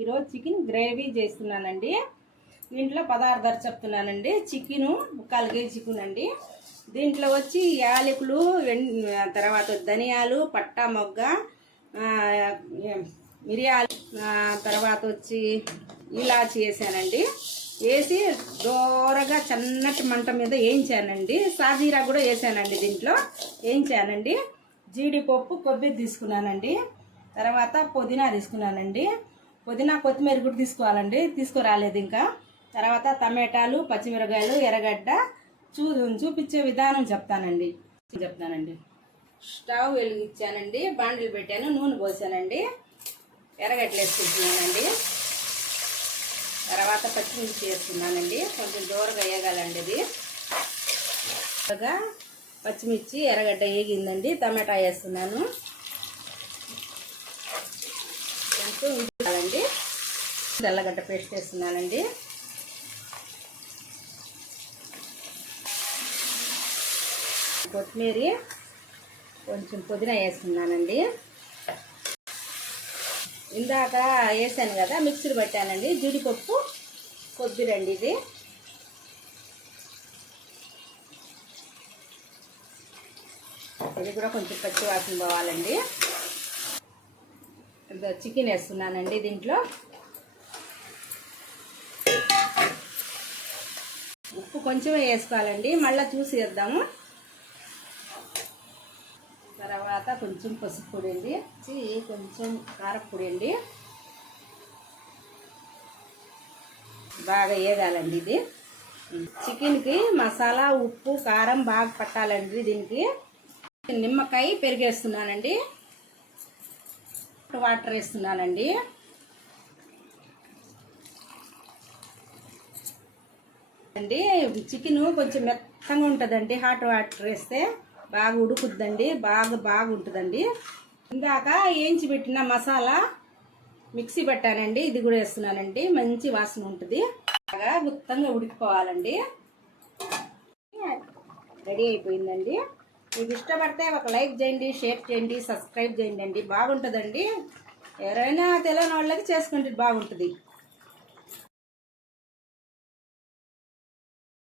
ఈరోజు chicken gravy చేస్తున్నానండి. దీంట్లో పదార్థాలు చెప్తున్నానండి. చికెను 1/4 కేజీ చికెన్ అండి. దీంట్లో వచ్చి యాలకులు, తర్వాత ధనియాలు, పట్టా మొగ్గ, మిరియాలు, తర్వాత వచ్చి ఇలాచి వేసానండి. వేసి దోరగా సన్నటి మంట మీద వేయించానండి. సాజీరా కూడా వేసానండి. దీంట్లో వేయించానండి. జీడిపప్పు, కొబ్బరి తీసుకున్నానండి. తర్వాత పుదీనా తీసుకున్నానండి. పుదీనా, కొత్తిమీర కూడా తీసుకోవాలండి. తీసుకురాలేదు ఇంకా. తర్వాత టమాటాలు, పచ్చిమిరకాయలు, ఎర్రగడ్డ చూపించే విధానం చెప్తానండి. స్టవ్ వెలిగించానండి. బాండిల్ పెట్టాను. నూనె పోసానండి. ఎర్రగడ్డలు వేసుకుంటున్నానండి. తర్వాత పచ్చిమిర్చి వేస్తున్నానండి. కొంచెం దూరగా వేయగాలండి. ఇది పచ్చిమిర్చి, ఎర్రగడ్డ వేగిందండి. టమాటా వేస్తున్నాను. కొంచెం తెల్లగడ్డ పేస్ట్ వేస్తున్నానండి. కొత్తిమీర, కొంచెం పుదీనా వేస్తున్నానండి. ఇందాక వేసాను కదా, మిక్సీలు పెట్టానండి. జీడిపప్పు, కొబ్బరి అండి. ఇది కూడా కొంచెం పచ్చి వాసన పోవాలండి. చికెన్ వేస్తున్నానండి. దీంట్లో ఉప్పు కొంచెమే వేసుకోవాలండి. మళ్ళీ చూసి వేద్దాము. తర్వాత కొంచెం పసుపు పొడి అండి, కొంచెం కారపొడి అండి. బాగా వేగాలండి. ఇది చికెన్కి మసాలా, ఉప్పు, కారం బాగా పట్టాలండి. దీనికి నిమ్మకాయ పెరిగేస్తున్నానండి. వాటర్ వేస్తున్నానండి. చికెన్ కొంచెం మెత్తగా ఉంటుందండి. హాట్ వాటర్ వేస్తే బాగా ఉడుకుద్దండి. బాగా ఉంటుందండి. ఇందాక వేయించి పెట్టిన మసాలా మిక్సీ పెట్టానండి. ఇది కూడా వేస్తున్నానండి. మంచి వాసన ఉంటుంది. బాగా గుత్తంగా ఉడికిపోవాలండి. రెడీ అయిపోయిందండి. మీకు ఇష్టపడితే ఒక లైక్ చేయండి, షేర్ చేయండి, సబ్స్క్రైబ్ చేయండి. బాగుంటుందండి. ఎవరైనా తెలియని వాళ్ళకి చేసుకుంటే బాగుంటుంది.